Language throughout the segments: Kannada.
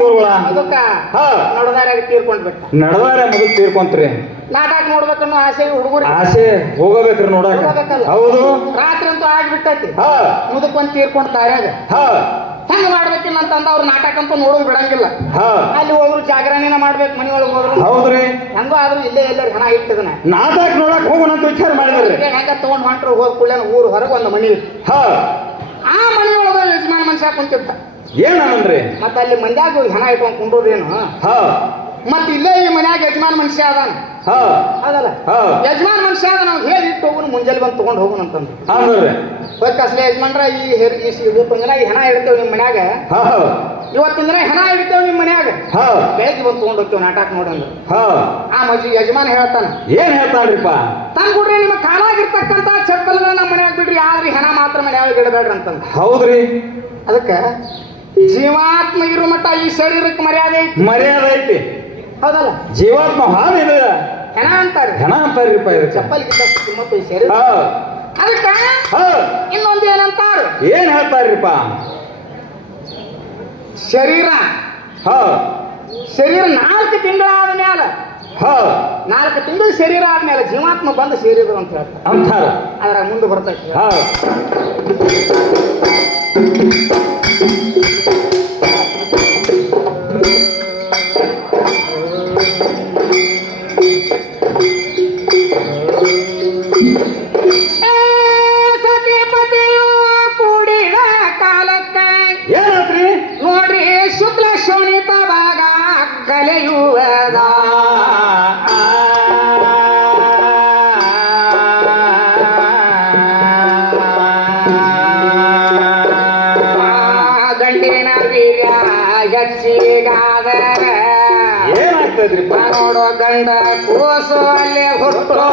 ಅದಕ್ಕ ನಡದಾರ ತೀರ್ಕೊಂಡ್ ಬಿಟ್ಟ. ನಡದಾರ ಮೊದಲು ತೀರ್ಕೊಂತ್ರಿ. ನಾಟಕ ನೋಡ್ಬೇಕನ್ನೋ ಆಸೆ ಹುಡುಗರು ಆಸೆ ಹೋಗಬೇಕ್ರಿ ನೋಡಾಕ. ಹೌದು, ರಾತ್ರಿ ಅಂತೂ ಆಗ್ಬಿಟ್ಟೈತಿ. ಮುದಕ್ಕೊಂದ್ ತೀರ್ಕೊಂಡ್ ತಾರ್ಯಾಗ ಹೆಂಗ ಮಾಡ್ಬೇಕಿಲ್ಲ ಅಂತಂದ ಅವ್ರ ನಾಟಕ ಅಂತ ನೋಡೋದು ಬಿಡಂಗಿಲ್ಲ. ಅಲ್ಲಿ ಹೋದ್ರು ಜಾಗರಣೆನ ಮಾಡ್ಬೇಕು, ಮನಿ ಒಳಗೆ ಹೋದ್ರು. ಹೌದ್ರಿ, ಹೆಂಗೋ ಆದ್ರೂ ಇಲ್ಲೇ ಎಲ್ಲರೂ ಹೆಣ ಇಟ್ಟಿದನ ನಾಟಕ ನೋಡಕ್ ಹೋಗೋಣ ಅಂತ ವಿಚಾರ ಮಾಡಿದ್ರಿ. ಹೆಂಗ ತಗೊಂಡ್ ಹೊಂಟ್ರು ಹೋದ್ ಕೂಡಲೇ ಊರು ಹೊರಗೆ ಒಂದು ಮನಿ ಇತ್ತು. ಆ ಮನಿ ಒಳಗ ಯಜಮಾನ ಮನುಷ್ಯ ಕುಂತಿದ್ದ. ಏನಂದ್ರಿ? ಮತ್ತ ಅಲ್ಲಿ ಮಂದ್ಯಾಗ ಹೆಣ ಇಟ್ಕೊಂಡ್ ಕುಂಡ್ರೋದೇನು. ಮತ್ತ ಇಲ್ಲೇ ಈ ಮನ್ಯಾಗ ಯಜಮಾನ ಮನುಷ್ಯ ಅದಾನ. ಅದಲ್ಲ ಯಜಮಾನ್ ಮನುಷ್ಯ ಅದ, ನಾವು ಹೇಳಿ ಇಟ್ಟು ಹೋಗುನು, ಮುಂಜಾನೆ ಬಂದು ತಗೊಂಡ್ ಹೋಗುನು ಅಂತಂದ್ರು. ಅಸಲೇ ಯಜಮಾನ್ರ ಇವತ್ತಿನ ದಿನ ಈ ಹೆಣ ಇಡ್ತೇವೆ ನಿಮ್ ಮನ್ಯಾಗ, ಇವತ್ತಿನ ದಿನ ಹೆಣ ಇಡ್ತೇವೆ ನಿಮ್ ಮನ್ಯಾಗ, ಬೆಳಗ್ಗೆ ಬಂದು ತಗೊಂಡ್ ಹೋಗ್ತೇವೆ ನಾಟಕ ನೋಡಂದ್ರು. ಆ ಯಜಮಾನ ಹೇಳ್ತಾನ. ಏನ್ ಹೇಳ್ತಾನ್ರಿಪ್ಪ? ತಂದ್ಕೊಡ್ರಿ ನಿಮ್ಮ ಕಾಲಾಗಿರ್ತಕ್ಕಂತ ಚಪ್ಪಲ್ಗಳನ್ನ ನಮ್ಮ ಮನ್ಯಾಗ ಬಿಡ್ರಿ, ಆದ್ರಿ ಹೆಣ ಮಾತ್ರ ಮನ್ಯಾಗ ಇಡಬೇಡ್ರಿ ಅಂತಂದ. ಹೌದ್ರಿ, ಅದಕ್ಕ ಜೀವಾತ್ಮ ಇರೋ ಮಟ್ಟ ಈ ಶರೀರಕ್ಕೆ ಮರ್ಯಾದೆ ಐತಿ. ಮರ್ಯಾದೆ ಐತಿ, ಹೌದಲ್ಲ? ಜೀವಾತ್ಮ ಹಾಲಿದೆ ಹೆಣ ಅಂತಾರೆ. ಹೆಣ ಅಂತಾರ್ರಿಪ್ಪ. ಇದು ಚಪ್ಪಲ್ ಕಿಮ್ಮತ್ತು ಈ ಶರೀರ. ಅದಕ್ಕ ಇನ್ನೊಂದು ಏನಂತಾರ? ಏನ್ ಹೇಳ್ತಾರ್ರಿಪ್ಪ? ಶರೀರ ಶರೀರ 4 ತಿಂಗಳಾದ ಮ್ಯಾಲ, 4 ತಿಂಗಳು ಶರೀರ ಆದ್ಮೇಲೆ ಜೀವಾತ್ಮ ಬಂದು ಸೇರಿದ್ರು ಅಂತ ಹೇಳ್ತಾರ. ಅದ್ರ ಮುಂದೆ ಬರ್ತೈತಿ. ನೋಡ್ರಿ ಶುಕ್ಲ ಶೋಣಿತ ಭಾಗ ಕಲೆಯುವದ ಗಂಡಿನ ವೀರ್ಯ ಹೆಚ್ಚಿಗಾದರ ಏನಾಗ್ತದ್ರಿ? ನೋಡೋ ಗಂಡ ಕೂಸು ಅಲ್ಲೇ ಹುಟ್ಟೋ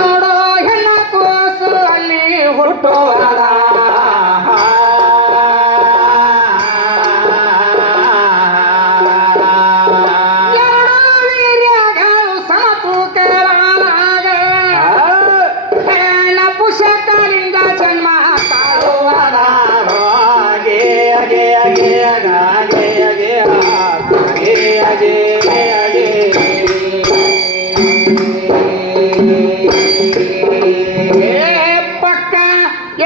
ನೋಡೋ ಹೆಣ್ಣ ಕೂಸು ಅಲ್ಲಿ ಹುಟ್ಟೋದ. ಪುಷಕಲಿಂಗ ಜನ್ಮ ತಾಳುವದ. ಪಕ್ಕ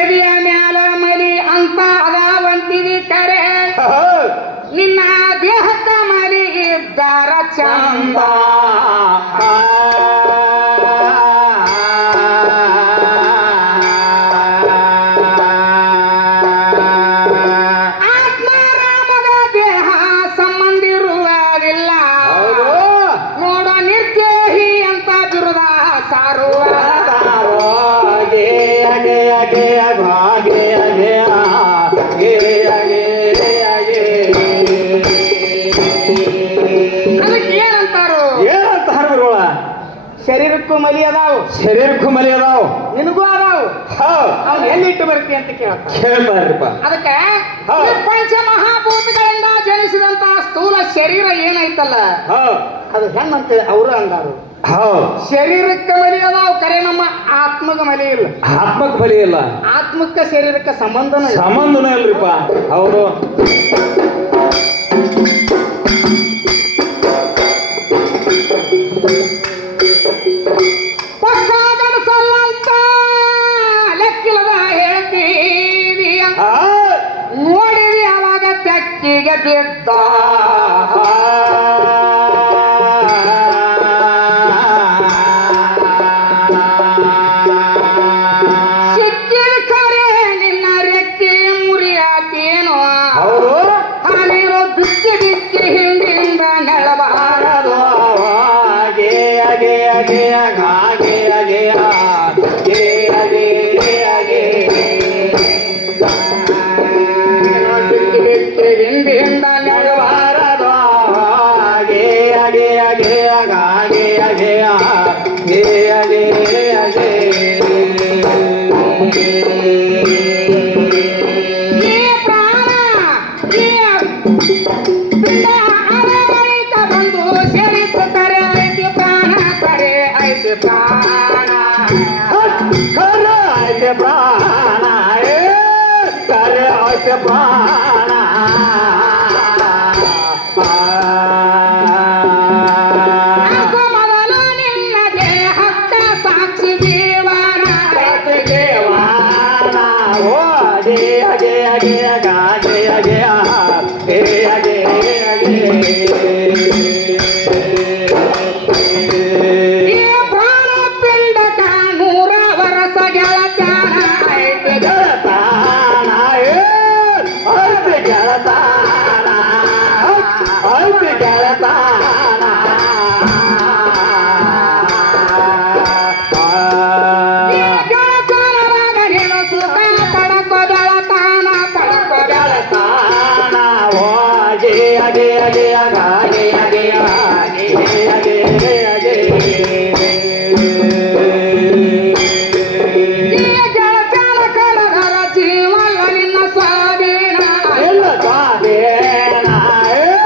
ಎದೆಯ ಮ್ಯಾಲ ಮಲಿ ಅಂತ ಅದಾವಂತಿವಿ ಕರೆ, ನಿನ್ನ ದೇಹಕ್ಕ ಮಲಿ ಇದ್ದಾರ ಚಂದ. ಆತ್ಮಾರಾಮದ ದೇಹ ಸಂಬಂಧಿರುವುದಿಲ್ಲ. ನೋಡೋ ನಿರ್ದೇಹಿ ಅಂತ ದುರ್ದ ಸಾರುವ. ಶರೀರಕ್ಕೂ ಮಲಿ ಅದಾವು, ಶರೀರಕ್ಕೂ ಮಲಿ ಅದಾವು, ನಿನಗೂ ಅದಾವು. ಅವ್ನು ಎಲ್ಲಿಟ್ಟು ಬರ್ತಿ ಅಂತ ಕೇಳ್ತಾರ್ರಿಪ್ಪ. ಅದಕ್ಕೆ ಪಂಚ ಮಹಾಭೂತಗಳಿಂದ ಜನಿಸಿದಂತ ಸ್ಥೂಲ ಶರೀರ ಏನೈತಲ್ಲ, ಅದು ಹೆಣ್ಣಂತೇಳಿ ಅವರು ಅಂದಾರು. ಶರೀರಕ್ಕೆ ಮಲಿ ಅದಾವು, ಕರೆ ನಮ್ಮ ಆತ್ಮಕ ಮಲಿ ಇಲ್ಲ. ಆತ್ಮಕ್ ಮಲಿ ಇಲ್ಲ, ಆತ್ಮಕ್ಕ ಶರೀರಕ್ಕೆ ಸಂಬಂಧನೇ ಇಲ್ರಿಪ್ಪ. ಹೌದು, ಪಕ್ಕದಸಲ್ಲಂತ ಲೆಕ್ಕಿಲ್ಲದ ಹೇಳ್ತೀವಿ, ನೋಡಿವಿ ಅವಾಗ ತೆಕ್ಕಿಗೆ ಬಿದ್ದ. ಸಿಕ್ಕಿದ ಕರೆ ನಿನ್ನ ರೆಕ್ಕೆ ಮುರಿಯಾತೇನೋ, ಹಾಲಿರೋ ಬಿಕ್ಕಿ ಬಿಕ್ಕಿ ಹಿಂದಿಂದ ನೆಳಬಾರದು. ಹಿಂದಿಂದ ನೆಳಬಾರದು. ಪ್ರಾಣ ಅಗೆ ಅಗೆ ಅಗೆ ಅಗೆ ಅಗೆ ಅಗೆ ಅಗೆ ಗೆಳಚಾಲ ಕಡದರ ಜೀವಲ್ಲ ನಿನ್ನ ಸ್ವಾಧೀನ ಎಲ್ಲ ಸ್ವಾದೇನ ಎಲ್ಲ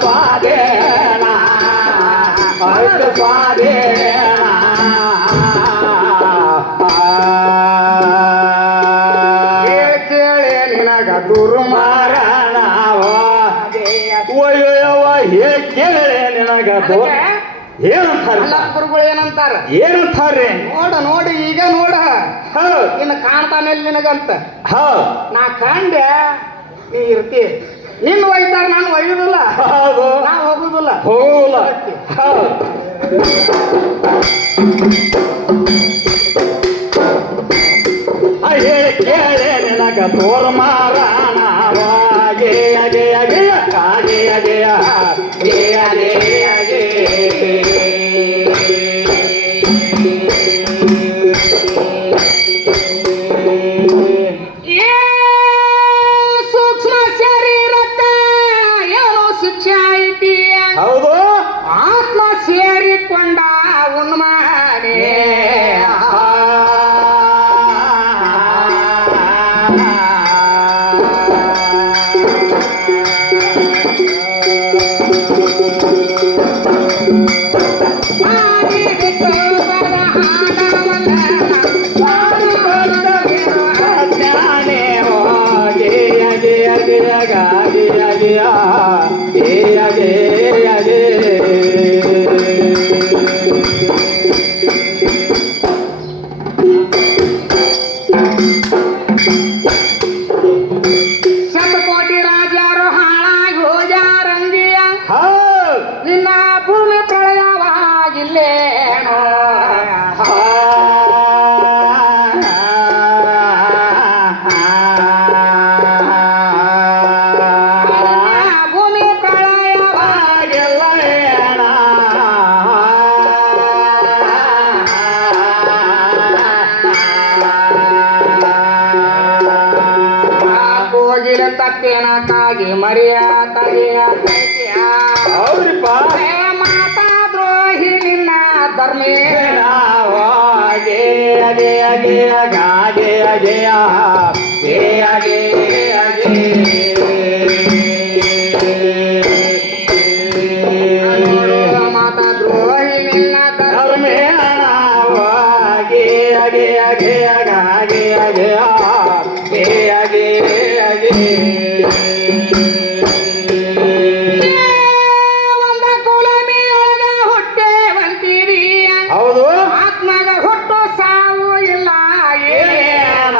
ಸ್ವಾದೇನ ಅಲ್ಲ ಸ್ವಾದೇನ ಕೇಳಿ ನಿನಗ ದುರ್ಮಾರ ಒಯ್ಯವ ಹೇ ಕೇಳೆ ನಿನಗ ಏನಂತಾರ ಅಲ್ಲ ಗುರುಗಳು ಏನಂತಾರ ಏನಂತಾರ್ರಿ ನೋಡಿ ಈಗ ನೋಡ ಹೌದ್ ಇನ್ನು ಕಾಣ್ತಾನೆಲ್ಲಿ ನಿನಗಂತ ಹೌದ್ ನಾ ಕಂಡೆ ನೀ ಇರ್ತಿ ನಿನ್ನ ಒಯ್ತಾರ ನಾನು ಒಯ್ಯುದಿಲ್ಲ ಹೌದು ನಾ ಹೋಗುದಿಲ್ಲ ಹೋಗಲ್ಲ ಹೌದ್ ಹೇಳಿ ಕೇಳೆ ನಿನಗ ತೋರ್ ಮಾರಾಣವಾಗೆ ಅಗೆ ಅಗೆ ಅಗೆ ಅಗೆ ಅಗೆ ಅಗೆ ಅಗೆ ಏ ಸೂಕ್ಷ್ಮ ಶರೀರಕ್ಕ ಏನೋ ಶಿಕ್ಷೆ ಐತಿ ಹೌದು ಆತ್ಮ ಸೇರಿಕೊಂಡ ಉನ್ಮಾನೆ ಶತಕೋಟಿ ರಾಜರು ಹಾಳಾಗಿ ಹೋಗ್ಯಾರಂಗಿಯ ನಿನ್ನ ಭೂಮಿ ಪ್ರಳಯವಾಗಿಲ್ಲೇನೋ ಭೂಮಿ ಪ್ರಳಯವಾಗಿಲ್ಲ ಕೋಗಿಲ ತತ್ತೇನ ಕಾಗಿ ಮರಿಯ ತಗಿಯ ಹೌದ್ರಿಪ್ಪ ಮಾತಾ ದ್ರೋಹಿ ನಿನ್ನ ಧರ್ಮೇನ ಅಗೆ ಅಗೆ ಅಗೆ ಅಗೆ ಅಗೆ ಅಗೆ ಅಗೆ ಅಗೆ ಮಾತಾ ದ್ರೋಹಿ ನಿನ್ನ ಧರ್ಮೇ ಅಗೆ ಅಗೆ ಅಗೆ ಅಗೆ ಅಗೆ ಅಗೆ ಅಗೆ ಒಂದ ಕುಲಮಿಯೊಳಗ ಹುಟ್ಟೇವಂತೀರಿ ಹೌದು ಆತ್ಮಗ ಹುಟ್ಟು ಸಾವು ಇಲ್ಲ ಏನ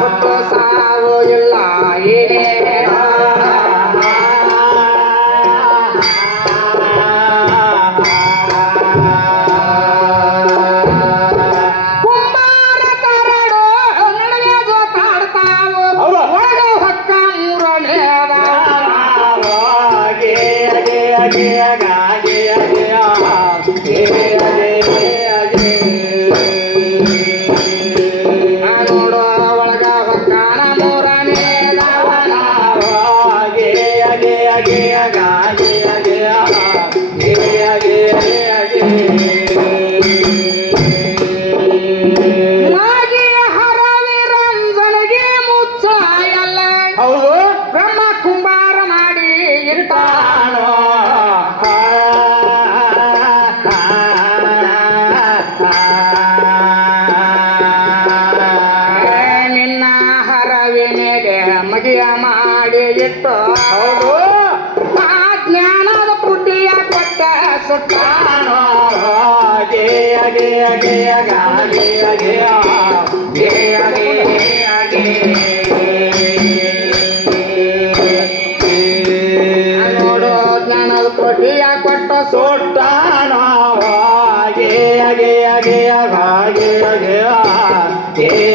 ಹುಟ್ಟು ಸಾವು ಇಲ್ಲ ಏನ ಕುಂಬಾರ ಕರಡು ನಡುವೆ ಜೋತಾಡ್ತಾವು ಹೌದಾ? ಒಳಗ ಹೊಕ್ಕ ಮೂರನೇದ ನೋಡೋ ಒಳಗ ಹೊಕ್ಕಾನ ಮೂರನೇದವನ ನಾಗಿ ಹರವಿ ರಂಜನಿಗೆ ಮುಚ್ಚ ಎಲ್ಲ ಹೌದು ಬ್ರಹ್ಮ ಕುಂಬಾರ ಮಾಡಿ ಇರ್ತಾನೋ ನಿನ್ನ ಹರವಿನೆಗೆ ಮಗಿಯ ಮಾಡಿ ಇಟ್ಟು ಹೌದು ಆ ಜ್ಞಾನದ ಪುಟಿಯ ಕೊಟ್ಟ ಸುತ್ತಾನೋ ನೋಡು ಜ್ಞಾನದ ಪುಟಿಯ ಕೊಟ್ಟ ಸೋಟಾನೋ ಗೆ ಅಗೆ ಅಗೆ ಅಗೆ ಅಗೆ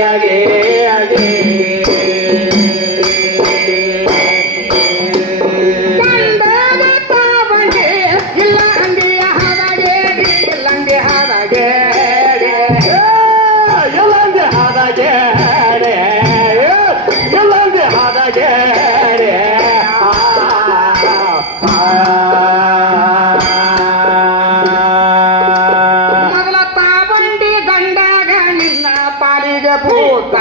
ಅಗೆ ಅಗೆ ಕಂಡಾಗ ತಾವಂಗೆ ಇಲ್ಲ ಅಂಗಿ ಹಾದಾಗೆ ಇಲ್ಲ ಅಂಗಿ ಹಾದಾಗೆ ನಿನ್ನ ಪಾಲಿಗೆ ಭೂತ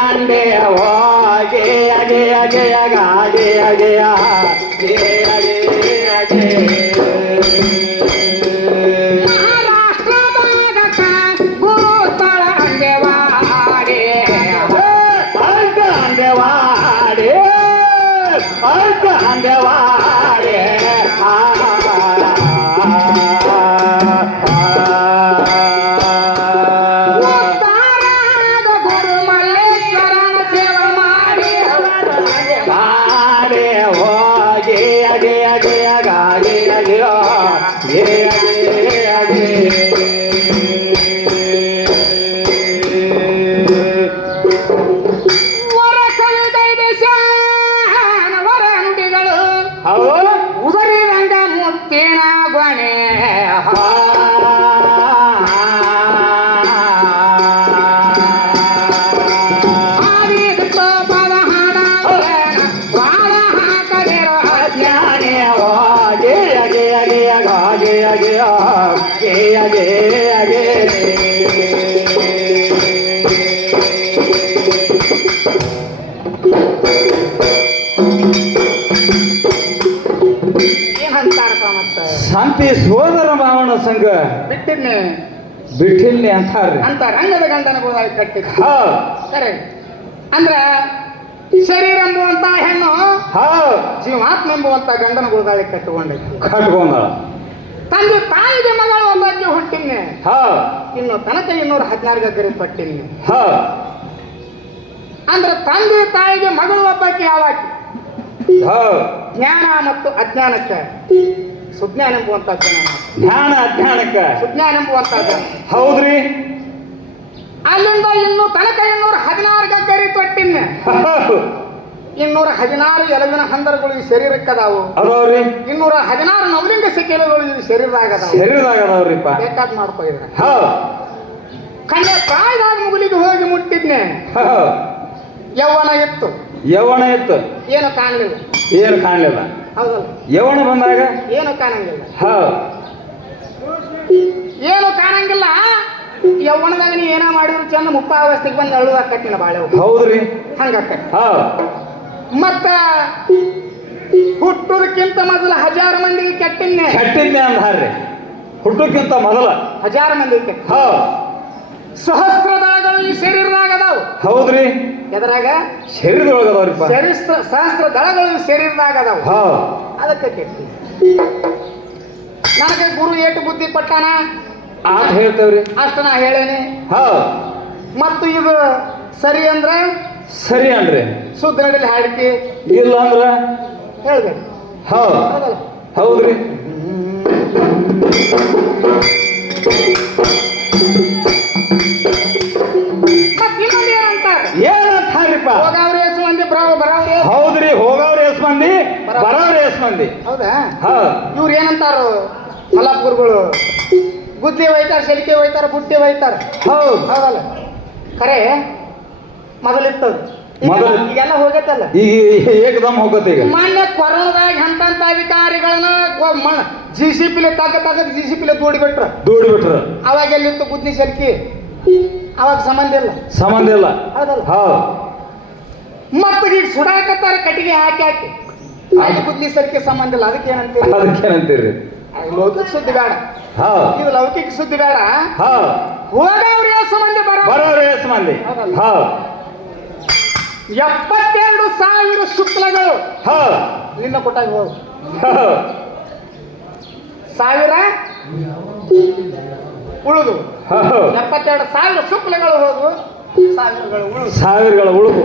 ಅಂಡೆ ಹೋಗೆ ಅಗೆ ಅಗೆ ಅಗ ಅಗೆ ಅಗೆ ಅಗೆ ಅಗೆ ಅಗೆ ಮಹಾರಾಷ್ಟ್ರದಾಗ ಗುರು ಸ್ಥಳ ಅಂಗೆವಾಡೆ ಅರ್ಧ ಅಂಗೆವಾಡೆ ಅರ್ಧ ಅಂಗೆವಾಡೆ ಉತ್ತಾರದ ಗುರು ಮಲ್ಲೇಶ್ವರನ ಸೇವೆ ಮಾಡಿ ಗಾಡೆ ಹೋಗೆ ಅಗೆ ಅಗೆ ಅಗ ಅಗೆ ಅಗೆ ಅಗೆ ಅಗೆ ವರ ಕವಿಗೈದೆ ಶಾನ ವರ ನುಡಿಗಳು ಹೌದು ಉದರಿದಂಗ ಮುತ್ತಿನ ಗೊನೆ ಆದಿದ ಪದ ಹಾಡ ವಾದ ಹಾಕದಿರೋ ಜ್ಞಾನೇ ಹೋಗೆ ಅಗೆ ಅಗೆ ಅಗ ಅಗೆ ಅಗೆ ಅಗೆ ಅಗೆ ಅಗೆ ಏನಂತಾರಪ್ಪ ಮತ್ತ ಶಾಂತಿ ಸೋದರ ಭಾವನ ಸಂಘ ಬಿಟ್ಟಿದ್ನೆ ಬಿಟ್ಟಿಲ್ನಿ ಅಂತಾರ್ರಿ ಅಂತ ರಂಗದ ಗಂಡನ ಗೋದಾಗಿ ಕಟ್ಟಿದ ಹಾ ಸರಿ ಅಂದ್ರ ಶರೀರ ಎಂಬುವಂತ ಹೆಣ್ಣು ಹಾ ಜೀವಾತ್ಮ ಎಂಬುವಂತ ಗಂಡನ ಗೋದಾಳಿ ಕಟ್ಟಿಕೊಂಡೈತಿ ಕಟ್ಕೊಂಡಳ ತಂದೆ ತಾಯಿಗೆ ಮಗಳು ಒಂದಕ್ಕೆ ಹುಟ್ಟಿನ್ನೆ ಹಾ ಇನ್ನು ತನಕ 216 ಗಗ್ಗರಿ ಪಟ್ಟಿನ್ನೆ ಹಾ ಅಂದ್ರೆ ತಂದೆ ತಾಯಿಗೆ ಮಗಳು ಒಬ್ಬಾಕಿ ಯಾವಾಕಿ ಹಾ ಜ್ಞಾನ ಮತ್ತು ಅಜ್ಞಾನಕ್ಕೆ ಸುಜ್ಞಾನ ಎಂಬುವಂತ ಜ್ಞಾನ ಜ್ಞಾನ ಅಜ್ಞಾನಕ್ಕ ಸುಜ್ಞಾನ ಎಂಬುವಂತ ಜ್ಞಾನ ಹೌದ್ರಿ ಅಲ್ಲಿಂದ ಇನ್ನು ತನಕ 216 ಗಗ್ಗರಿ ತೊಟ್ಟಿನ್ನೆ 216 ಎಲವಿನ ಹಂದರಗಳು ಈ ಶರೀರಕ್ಕದಾವು ಅದಾವ್ರಿ 216 ನವಲಿಂಗ ಶಿಖೆಗಳು ಈ ಶರೀರದಾಗ ಅದಾವು ಶರೀರದಾಗ ಅದಾವ್ರಿಪ್ಪ ಬೇಕಾದ್ ಮಾಡ್ಕೊ ಇದ್ರ ಹಾ ಕಣ್ಣ ಪ್ರಾಯದಾಗ ಮುಗುಲಿಗೆ ಹೋಗಿ ಮುಟ್ಟಿದ್ನೆ ಹಾ ಯೌವನ ಇತ್ತು ಯೌವನ ಇತ್ತು ಏನು ಕಾಣಲಿಲ್ಲ ಏನು ಕಾಣಲಿಲ್ಲ ಹೌದಲ್ಲ ಯೌವನ ಬಂದಾಗ ಏನು ಕಾಣಂಗಿಲ್ಲ ಹಾ ಏನು ಕಾಣಂಗಿಲ್ಲ ಯೌವನದಾಗ ನೀ ಏನ ಮಾಡಿದ್ರು ಚಂದ ಮುಪ್ಪಾವಸ್ಥೆಗೆ ಬಂದು ಅಳುದಾಕತ್ತಿನ ಬಾಳೆ ಹೌದ್ರಿ ಹಂಗಾಕತಿ ಹಾ ಮತ್ತ ಹುಟ್ಟೋದಕ್ಕಿಂತ ಮೊದಲು 1000 ಮಂದಿಗೆ ಕೆಟ್ಟಿನ್ನೆ ಕೆಟ್ಟಿದ್ನೆ ಅಂದಾರ್ರಿ ಹುಟ್ಟಕ್ಕಿಂತ ಮೊದಲ 1000 ಮಂದಿಗೆ ಕೆಟ್ಟ ಹಾ ಸಹಸ್ರ ದಳಗಳು ಈ ಶರೀರದಾಗ ಅದಾವು ಹೌದ್ರಿ ಎದರಾಗ ಶರೀರದೊಳಗ ಅದಾವ್ರಿಪ್ಪ ಸಹಸ್ರ ದಳಗಳು ಈ ಶರೀರದಾಗ ಅದಾವು ಹಾ ಅದಕ್ಕೆ ಕೆಟ್ಟಿ ನನಗೆ ಗುರು ಏಟು ಬುದ್ಧಿ ಕೊಟ್ಟಾನ ಆತ ಹೇಳ್ತೇವ್ರಿ ಅಷ್ಟು ನಾ ಹೇಳೇನಿ ಹಾ ಮತ್ತು ಇದು ಸರಿ ಅಂದ್ರ ಸರಿ ಅನ್ರಿ ಸುದ್ದ ನಡಲಿ ಹಾಡಿಕೆ ಇಲ್ಲ ಅಂದ್ರ ಹೇಳ್ಬೇಕು ಹಾ ಹೌದಲ್ಲ ಹೌದ್ರಿ ಮತ್ ಇನ್ನೊಂದು ಏನಂತಾರ ಏನಂತಾರ್ರಿಪ್ಪ ಹೋಗವ್ರಿ ಎಸ್ ಮಂದಿ ಬರವ್ರಿ ಹೌದ್ರಿ ಹೋಗವ್ರ ಎಸ್ ಮಂದಿ ಬರೋವ್ರ ಎಸ್ ಮಂದಿ ಹೌದಾ ಹಾ ಇವ್ರು ಏನಂತಾರು ಮಲಾಪುರ್ಗಳು ಗುದ್ದಿ ಒಯ್ತಾರ ಸಲಿಕೆ ಒಯ್ತಾರ ಬುಟ್ಟಿ ಒಯ್ತಾರ ಹೌದು ಹೌದಲ್ಲ ಖರೆ ಮೊದಲಿತ್ತದು ಮೊದಲು ಈಗೆಲ್ಲ ಹೋಗತ್ತಲ್ಲ ಈಗ ಏಕದಮ್ ಹೋಗತ್ತೆ ಈಗ ಮೊನ್ನೆ ಕೊರೋನಾದಾಗ ಎಂತ ಅಧಿಕಾರಿಗಳನ್ನ GCPಲೆ ತಗದ್ GCPಲೆ ದೂಡಿಬಿಟ್ರ ಅವಾಗ ಎಲ್ಲಿತ್ತು ಬುದ್ಧಿ ಸಲಿಕೆ ಅವಾಗ ಸಂಬಂಧ ಇಲ್ಲ ಸಂಬಂಧ ಇಲ್ಲ ಹೌದಲ್ಲ ಹಾ ಮತ್ತ ಈಗ ಸುಡಾಕತ್ತಾರ ಕಟ್ಟಿಗೆ ಹಾಕಿ ಹಾಕಿ ಅಲ್ಲಿ ಬುದ್ಧಿ ಸಲಿಕೆ ಸಂಬಂಧ ಇಲ್ಲ ಅದಕ್ಕೆ ಏನಂತೀರಿ ಅದಕ್ಕೇನಂತೀರಿ ಲೌಕಿಕ ಸುದ್ದಿ ಬೇಡ ಹಾ ಇದು ಲೌಕಿಕ ಸುದ್ದಿ ಬೇಡ ಹಾ ಹೋಗವ್ರಿ ಸಂಬಂಧ ಬರೋವ್ರ ಎಸ್ ಮಂದಿ ಹಾ 72,000 ಶುಕ್ಲಗಳು ಹಾ ನಿನ್ನ ಕೊಟ್ಟಾಗ ಹೋಗು ಹಾ 1000 ಉಳಿದು ಹಾ 72,000 ಶುಕ್ಲಗಳು ಹೋಗು ಸಾವಿರಗಳು ಉಳಿದು ಸಾವಿರಗಳ ಉಳುಕು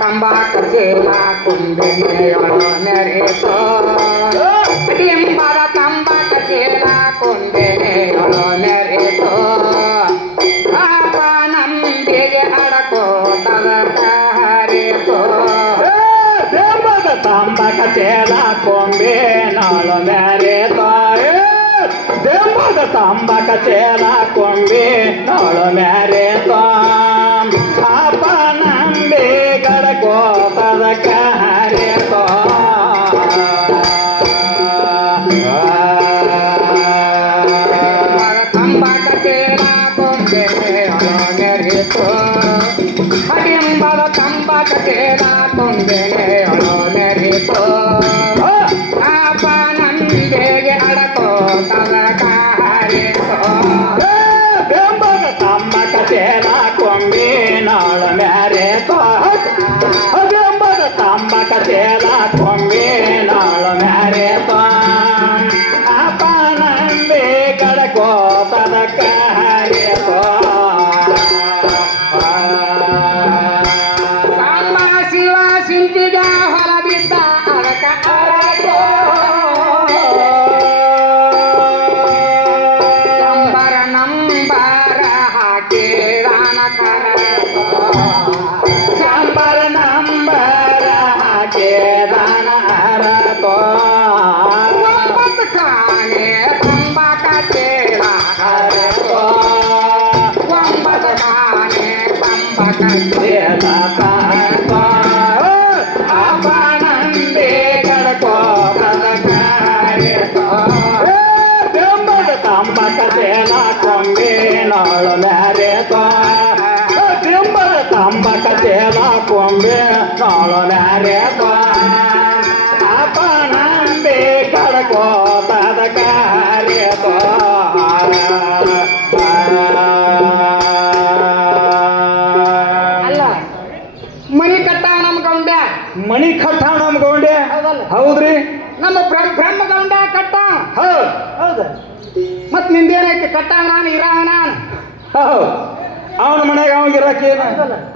ತಂಬಾಕ ಚೇಲ ಕುಂದೆನೆಯೊಳ ನೆರೆತೋ ಡಿಂಬದ ತಂಬಾಕ ಚೇಲ ಕುಂದೆನೆಯೊಳ ನೆರೆತೋ ಪಾಪ ನಂಬಿಗೆ ಅಡಕೋತದ ಹರಿತೋ ದೇವದ ತಂಬಕ ಚೇಲ ಕೊಂಬೆ ನಾಳ ಮ್ಯಾರೆ ತಾಯ ದೇವದ ತಂಬಕ ಚೇಲ ಕೊಂಬಿ ನೋಳು ಮ್ಯಾರೆ ಅಪ್ಪ ನಂಬಿ ಗಡಕೋತದ ಕಾರ್ಯ ತಂಬಾಕ ಚೇಲ ಕೊಂಬೆ ಮೆರಿತು ಹಡಿಂಬದ ತಂಬಾಕ ಚೇಲ ಕೊಂಬೆ ಮೆರಿತು ಅಪ್ಪ ನಂಬೆಗೆ ಅಡಕೋತದ ಕಾರ್ಯೋ ಬೆಂಬದ ತಂಬಕ ಚೇಲ ಕೊಂಬಿ ನೋಳು ಮ್ಯಾರೆ ಬೆಂಬದ ತಂಬಕ ಚೇಲ ಕೊಂಬಿ ನೋಳು ಮ್ಯಾರೆ ಅಪ್ಪ ನಂಬಿ ಗಡಕೋತದ ಕಾರ್ಯ ಸಾಂಬ ಶಿವ ಸಿಂಪಿಗ ಹೊಲ ಬಿದ್ದ ಅಡಕ ಸಂಬರ ನಂಬರ ಹಾಕಿ ರಾನ ಶಂಬರ ನಂಬರ ಹಾಕಿ ದಾನ ಹರಕೋ ಒಂಬತ್ತು ಕಾಣೆ ತಂಬಾಕ ಚೇಲ ಹರಕೋ ಒಂಬತ್ತು ಕಾಣೆ ತಂಬಾಕ ಚೇಲ ಹರಕೋ ಅಪ್ಪ ನಂಬಿ ಗಡಕೋ ಕಾರ್ಯಕೋ ಬೆಂಬದ ತಂಬಕ ಚೇಲ ಕೊಂಬಿ ನೋಳು ಮ್ಯಾರೆಕೋ ಬೆಂಬದ ತಂಬಕ ಚೇಲ ಕೊಂಬಿ ನೋಳು ಮ್ಯಾರೆಕೋ ಅಪ್ಪ ನಂಬಿ ಗಡಕೋ ಕಾರ್ಯಕೋ ಅಲ್ಲ ಮನಿ ಕಟ್ಟಾವ ನಮ್ಮ ಗೌಂಡ್ಯ ಮಣಿ ಕಟ್ಟ ನಮ್ ಗೌಂಡೆ ಹೌದಲ್ಲ? ಹೌದ್ರಿ ನಮ್ಮ ಬ್ರಹ್ಮ ಗೌಂಡ ಕಟ್ಟಾವ ಹೌದ್ ಹೌದು ಮತ್ ನಿಂದೇನೈತಿ ಕಟ್ಟಾವ ನಾನು ಇರಾವ ನಾನು ಹೌದ್ ಅವನ ಮನೆಗೆ ಅವಂಗ ಇರಾಕೇನ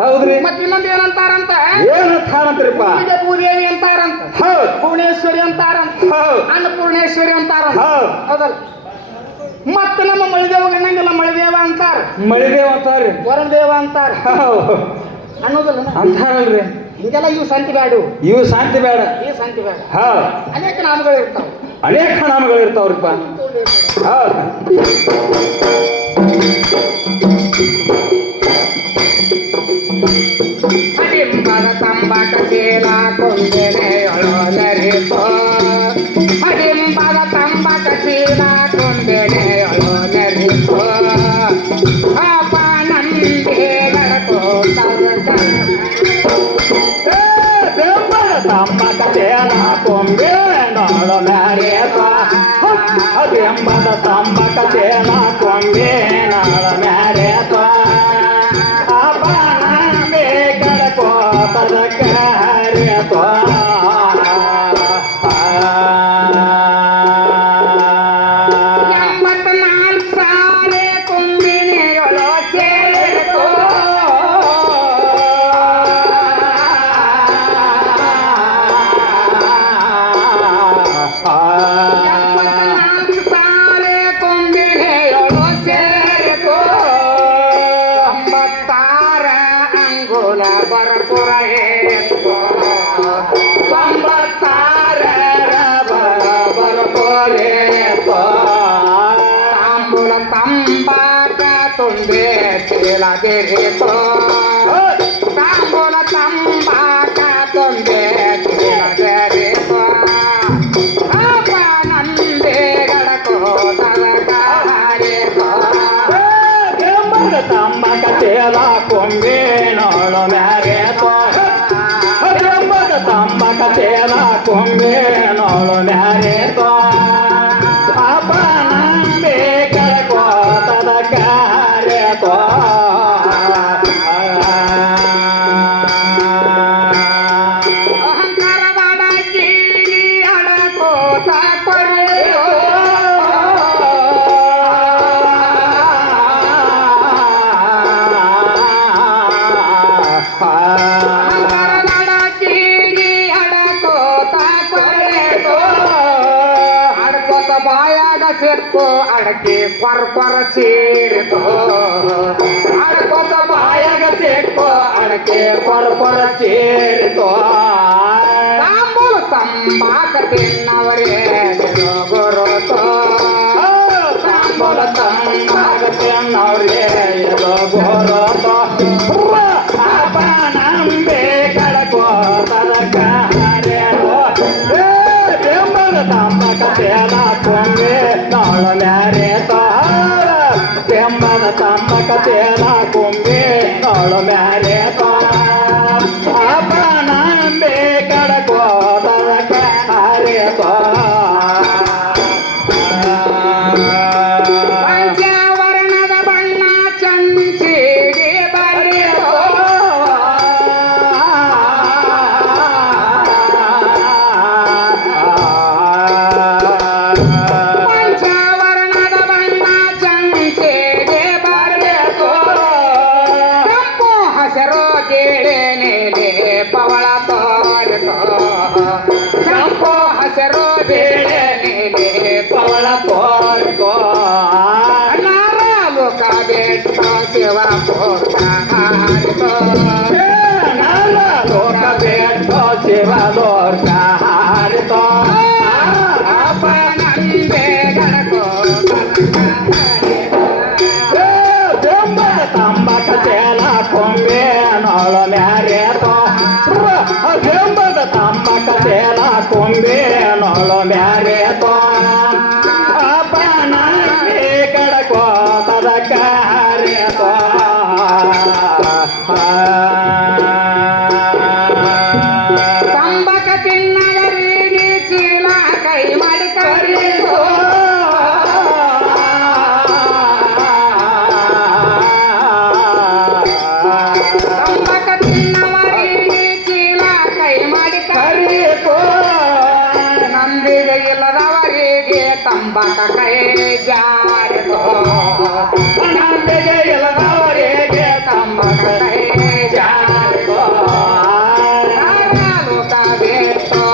ಹೌದ್ರಿ ಮತ್ ಇನ್ನೊಂದ್ ಏನಂತಾರಂತ ಏನ್ ಅಂತಾರಂತ್ರಿಪ್ಪ ಪೂಜೆ ಭೂದೇವಿ ಅಂತಾರಂತ ಹೌದ್ ಭುವನೇಶ್ವರಿ ಅಂತಾರಂತ ಹೌದ್ ಅನ್ನಪೂರ್ಣೇಶ್ವರಿ ಅಂತಾರಂತ ಹೌದ್ ಹೌದಲ್ಲ ಮತ್ತ ನಮ್ಮ ಮಳಿದೇವ ಗಣ್ಣಂಗಿಲ್ಲ ಮಳಿದೇವ ಅಂತಾರ ಮಳಿದೇವ್ ಅಂತಾರ್ರಿ ವರದೇವ ಅಂತಾರ ಹೌದ್ ಅನ್ನೋದಲ್ಲ ಅಂತಾರಲ್ರಿ ಹಿಂಗೆಲ್ಲ ಇವು ಸಂತಿ ಬ್ಯಾಡು ಇವು ಶಾಂತಿ ಬೇಡ ಈ ಸಂತಿ ಬೇಡ ಹೌದ್ ಅನೇಕ ನಾಮಗಳು ಇರ್ತಾವ ಅನೇಕ ನಾಮಗಳು ಇರ್ತಾವ್ರಿಪ್ಪ ಹೌದ್ ಹಡಿಂಬದ ತಂಬಾಕ ಚೀಲ ಕೊಂದೆನೆ ಒಳರಿತೋ ಹಡಿಂಬದ ತಂಬಾಕ ಚೀಲ ಕೊಂದೆನೆ ಒಳರಿತೋ ಅಪ್ಪ ನಂಬೆ ಗಡಕೋ ಬೆಂಬಲ ತಂಬಕ ಚೇಲ ಕೊಂಬೆ ನೋಳು ಮ್ಯಾರೆಕೋ ಬೆಂಬಲ ತಂಬಕ ಚೇಲ ಕೊಂಬೆ ನೋಳು ಮ್ಯಾರೆಕೋ ಅಪ್ಪ ನಂಬಿ ಗಡಕೋ ಕಾರ್ಯಕೋ ಎಂಬತ್ನಾಲ್ಕು ಸಾಲೆ ಕೊಂಬಿನೆಯೊಳೋ ಸೇರಿತೋ ಎಂಬತ್ನಾಲ್ಕು ಸಾಲೆ ಕೊಂಬಿನೆಯೊಳೋ ಸೇರಿತೋ ಒಂಬತ್ತಾರ ಅಂಗುಲ ಬರಪುರ ಏರಿತೋ ತೊಂಬತ್ತಾರ ಬರಪುರೇಕೋ ತಾಂಬೂಲ ತಂಬಾಕ ತುಂಬೆ ಚೀಲ ಬೆರೆತೋ ತಾಂಬೂಲ ತಂಬಾಕ ತುಂಬೆ ಚೀಲ ಬೆರೆತೋ ಅಪ್ಪ ನಂಬೆ ಗಡಕೋ ತರಕಾರಿಕೋ ಬೆಂಬಲ ತಂಬಕ ಚೇಲ ಕೊಂಬೆ ನೋಳು ಮ್ಯಾರೆಕೋ ಬೆಂಬಲ ತಂಬಕ ಚೇಲ ಕೊಂಬೆ ನೋಳು ಮ್ಯಾರೆಕೋ ಅಪ್ಪ ನಂಬಿ ಗಡಕೋ ಕಾರ್ಯಕೋ ಅಹಂಕಾರ ಬಾಡಕಿ ಅಡಕೋತ ಕೊರೆಯೋ ಅಡಕಿ ಅಡಕೋತ ಕೊರೆಯೋ ಅಡ್ಕೋತ ಬಾಯಾಗ ಸೆಕ್ಕು ಅಡಕಿ ಕೊರ ಚೀರಿತೋ ಅಡ್ಕೋತ ಬಾಯಾಗ ಸೆಕ್ಕು ಅಡಕೆ ಕೊರ ಚೇರಿತೋ ತಾಂಬೂಲ ತಂಬಾಕ ತಿನ್ನವರೇ ಗುರುತೋ ತಾಂಬೂಲ ನವ್ರೆ ಇದು ಗೋರತ ಅಪ್ಪ ನಂಬೆ ಕಡಕೋತದ ಕಾರೇನೋ ಬೆಂಬಲ ತಮ್ಮ ಕಥೆನ ಕೊಂಬೆ ನಾಳ ಮ್ಯಾರೆ ಬೆಂಬಲ ತಮ್ಮ ಕಥೆನ ಕೊಂಬೆ ನಾಳ ಮ್ಯಾರೆ ಅಪ್ಪ ನಂಬೆ ಕಡಕೋತದ ಕಾರೇನೋ ಪಂಚವರ್ಣದ ಬಣ್ಣ ಚಂಚಿಗೆ ಬರೆಯೋ ಪಂಚವರ್ಣದ ಬಣ್ಣ ಚಂಚಿಗೆ ಬರೆಯೋ ಕೆಂಪು ಹಸಿರು ಗಿಳಿ ನೀಲಿ ಪವಳ ತೋರಿಸೋ ಕೆಂಪು ಹಸಿರು ಗಿಳಿ ನೀಲಿ ಪವಳ ತೋರ್ಕೋ ಲೋಕ ಬೆಟ್ಟ ಶಿವ ಪೋರ್ಕೋ ನಾಲ ಲೋಕ ಬೇಡ ಶಿವ ಲೋಕ ಹಾರಿತೋ ಅಪನಂದೆ ಗಣಕೋ ಬೆಂಬಲ ತಮ್ಮ ಕಥೆನ ಕೊಂಬೆ ನಾಳ ಮ್ಯಾರೇತೋ ಬೆಂಬಲ ತಮ್ಮ ಕಥೆನ ಕೊಂಬೆ ನಾಳ ಮ್ಯಾರೇತೋ ಅಪನ ಕಡಕೋತದ ಕಾರ್ಯತೋ ತಂಬಕ ತಿನ್ನಗರಿಗೆ ಚೀಲ ಕೈ ಮಾಡಿ ಕರೆಯೋ ತಂಬಕ ತಿನ್ನವರಿಗೆ ಚೀಲ ಕೈ ಮಾಡಿ ಕರಿಯತೋ ನಂಬಿಗೆ ಇಲ್ಲದವರಿಗೆ ತಂಬಕ ಕೈ ಜಾರಿತೋ ನಂಬಿಗೆ ಇಲ್ಲದವರಿಗೆ ತಂಬಕ ಕೈ ಜಾರಿತೋ ಲೋಕ ಬೇಟೋ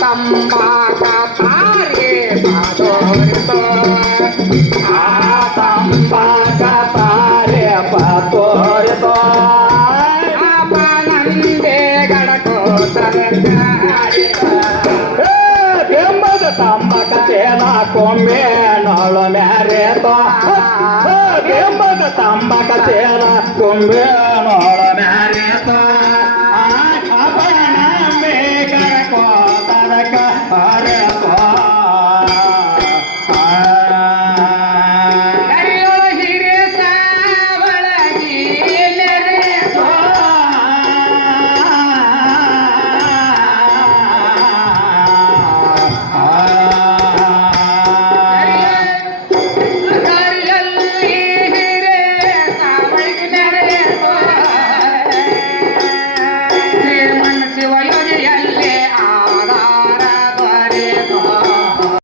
ತಂಬಾಕ ತಾರಿ ತೋರಿತೋ ತಂಬಾಕ ತಾರೆ ಪತೋರಿತೋ ಅಪನಂದೆ ಗಣಕೋ ಬೆಂಬದ ತಮ್ಮ ಕಥೆನ ಕೊಂಬೆ ನಾಳ ಮ್ಯಾರೇತೋ ಬೆಂಬದ ತಮ್ಮ ಕಥೆನ ಕೊಂಬೆ